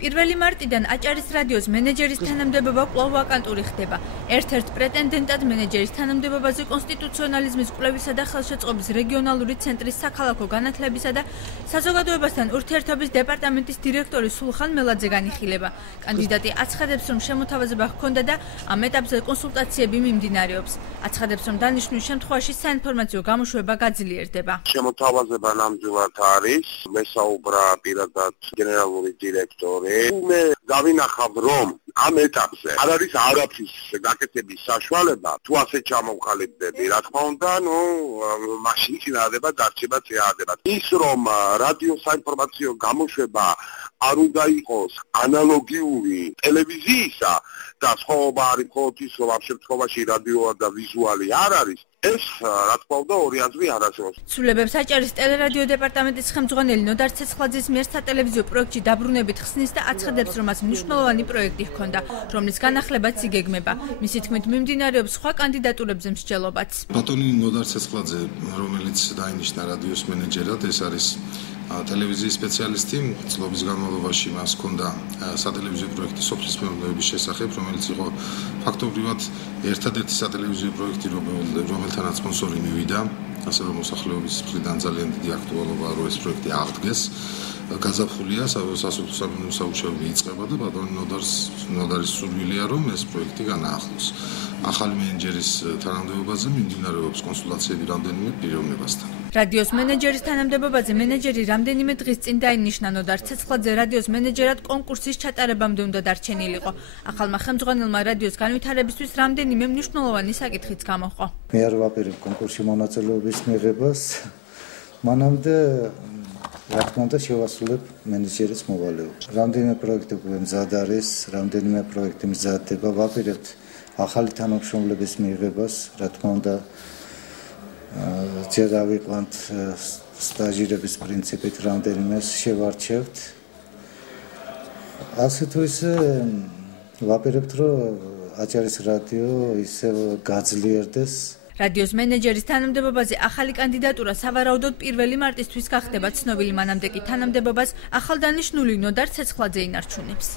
1 მარტიდან აჭარის რადიოს მენეჯერის თანამდებობა კვლავ ვაკანტური ხდება. ერთ-ერთ პრეტენდენტად მენეჯერის თანამდებობაზე კონსტიტუციონალიზმის კვლევისა და ხელშეწყობის რეგიონალური ცენტრის საქალაქო განათლებისა და საზოგადოებასთან ურთიერთობის დეპარტამენტის დირექტორი სულხან მელაძე განიხილება. კანდიდატი აცხადებს, რომ შემოთავაზება ჰქონდა და ამ ეტაპზე კონსულტაციები მიმდინარეობს. აცხადებს, რომ დანიშნულ შემთხვევაში საინფორმაციო გამოშვება გაძლიერდება. შემოთავაზება ნამდვილად არის, მესაუბრა პირადად გენერალური დირექტორი. მე დავინახავ, რომ ამ ეტაპზე არ არის არაფრის გაკეთების საშუალება, თუ ასე ჩამოვხალიბდები, რა თქმა უნდა, მაშინ წინააღმდეგ დარჩება წინააღმდეგ. ის რომ რადიო საინფორმაციო გამოშვება არ უნდა იყოს ანალოგიური ტელევიზიისა და სხვაობა არის მხოლოდ ის, რომ ამ შემთხვევაში რადიო და ვიზუალი არ არის. ეს რა თქმა უნდა ორი აზრი არ არსებობს. ცვლილებებს აჭარის ტელერადიო დეპარტამენტის ხელმძღვანელი ნოდარ ცეცხლაძის მიერ სატელევიზიო პროექტში დაბრუნებით ხსნის და აცხადებს, რომ მას მნიშვნელოვანი პროექტი ჰქონდა, რომლის განახლებაც იგეგმება. მისი თქმით, მიმდინარეობს სხვა კანდიდატურებზე მსჯელობაც. ბატონი ნოდარ ცეცხლაძე, რომელიც დაინიშნა რადიოს მენეჯერად, ეს არის ტელევიზიის სპეციალისტი. წლების განმავლობაში მას ჰქონდა სატელევიზიო პროექტი სოფლის მეურნეობის შესახებ, რომელიც იყო ფაქტობრივად ერთადერთი სატელევიზიო პროექტი, რომელთანაც სპონსორი მივიდა, ასე რომ მოსახლეობის მხრიდან ძალიან დიდი აქტუალობაა, რომ ეს პროექტი აღდგეს. გაზაფხულია, სასოფლო სამეურნეო საუშეები იწყება და ბატონი ნოდარის სურვილია, რომ ეს პროექტი განაახლოს. ახალი მენეჯერის თანამდებობაზე მიმდინარეობს კონსულტაციები რამდენიმე პიროვნებასთან. რადიოს მენეჯერის თანამდებობაზე მენეჯერი რამდენიმე დღის წინ დაინიშნა. ნოდარ ცეცხლაძე რადიოს მენეჯერად კონკურსის ჩატარებამდე უნდა დარჩენილიყო. ახალმა ხელმძღვანელმა რადიოს განვითარებისთვის რამდენიმე მნიშვნელოვანი საკითხიც გამოჰყო. მე არ ვაპირებ კონკურსში მონაწილეობის მიღებას. მანამდე რა თქმა უნდა შევასრულებ მენეჯერის მოვალეობას. რამდენიმე პროექტი უკვე მზად არის, რამდენიმე პროექტი მზადდება. ვაპირებთ ახალი თანამშრომლების მიღებას, რა თქმა უნდა ჯერ ავიყვანთ სტაჟირების პრინციპით რამდენიმეს შევარჩევთ. ასე თუ ისე ვაპირებთ, რომ აჭარის რადიო ისევ გაძლიერდეს. რადიოს მენეჯერის თანამდებობაზე ახალი კანდიდატურა სავარაუდოდ 1 მარტისთვის გახდება ცნობილი, მანამდე კი თანამდებობას ახალდანიშნული ნოდარ ცეცხლაძე ინარჩუნებს.